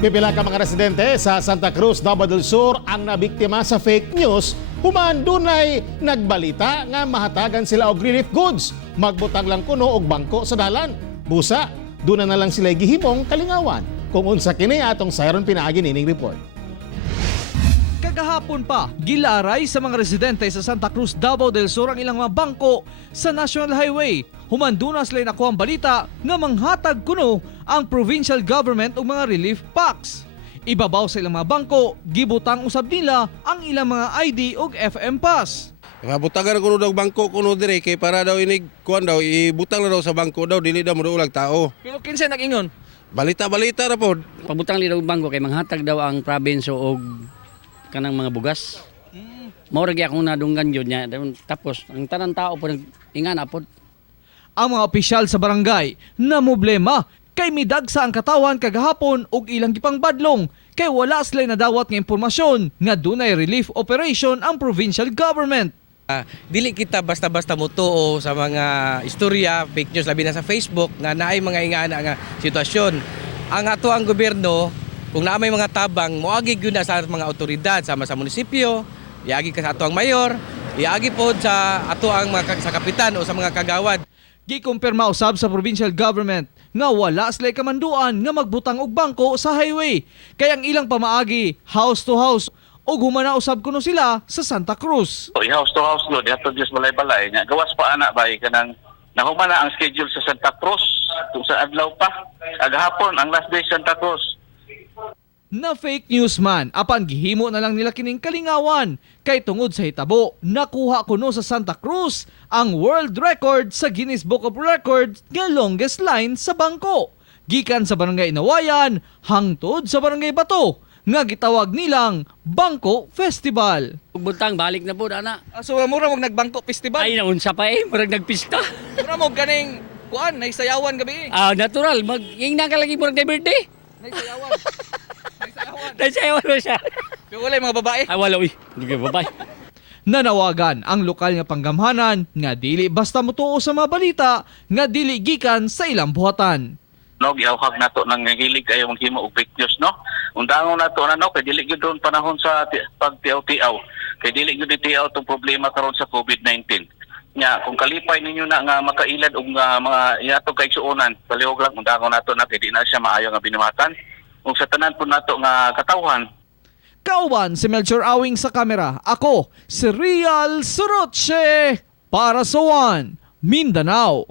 Pipila ka mga residente sa Santa Cruz, Davao del Sur ang nabiktima sa fake news human dunay nagbalita nga mahatagan sila og relief goods. Magbutang lang kuno og bangko sa dalan. Busa, duna na lang sila gihimong kalingawan. Kung unsa kini atong sayron pinaagi nining report. Kagahapon pa, gilaray sa mga residente sa Santa Cruz, Davao del Sur ang ilang mga bangko sa National Highway. Humanduna sila nakuha ang balita nga manghatag kuno ang provincial government og mga relief packs. Ibabaw sa ilang mga bangko, gibutang usab nila ang ilang mga ID ug FM pass. Mabutagan ko daw bangko kuno dire kay para daw inig kuan daw ibutang na daw sa bangko daw dili daw mo ulag tao. Pero kinsa nag-ingon? Balita na pod. Pabutang nila og bangko kay manghatag daw ang province og kanang mga bugas. Mao ra gyud akong nadunggan gyud nya tapos ang tanan tao pod ingana pod. Ang mga opisyal sa barangay na problema kay midagsa ang katawan kagahapon ug ilang gipangbadlong kay wala sila nadawat nga impormasyon nga dunay relief operation ang provincial government. Dili kita basta-basta mutuo sa mga istorya, fake news, labi na sa Facebook nga naay mga ingana nga sitwasyon. Ang ato ang gobyerno, kung naamay mga tabang, moagi gyud na sa mga otoridad sama sa munisipyo, iagi ka sa ato ang mayor, iagi pod sa ato ang mga sa kapitan o sa mga kagawad. Gikumpirma usab sa provincial government nga wala sila kamanduan nga magbutang og bangko sa highway. Kaya ang ilang pamaagi house to house ug humana usab kuno sila sa Santa Cruz. House to house no, dihatod Diyos balay-balay nya gawas pa ana bay kanang nahumana ang schedule sa Santa Cruz tung sa adlaw pa. Agahapon ang last day Santa Cruz. Na fake news man, apan gihimo na lang nila kining kalingawan kay tungod sa hitabo nakuha kuno sa Santa Cruz ang world record sa Guinness Book of Records nga longest line sa bangko. Gikan sa barangay Inawayan hangtod sa barangay Bato nga gitawag nilang Bangko Festival. Butang balik na pod ana. So mura mong nagbangko festival. Ay naunsa pa murag nagpista. Mura mo ganing kuan naisayawan gabi. Natural ingna ka lagi murag kay birthday. Naisayawan. Nagsayawan mo siya. Pero wala yung mga babae. Ay wala uy. Hindi ka babay. Nanawagan ang lokal nga panggamhanan nga dili basta mutuo sa mga balita nga dili gikan sa ilang buhatan. No, gihawhag nato nang hilig kayo maghimo og fake news no. Undangon nato na no kay dili gyud doon panahon sa pagtiaw-tiaw. Kay dili gyud tiaw tong problema karon sa COVID-19. Nya kung kalipay ninyo na nga makailad og mga iato kay suonan, palihog lang undangon nato na kay di na siya maayo nga binuhatan. Kung sa tanan po nato nga katawhan. Kauban si Melchor Awing sa kamera. Ako, si Real Suroche para sa One Mindanao.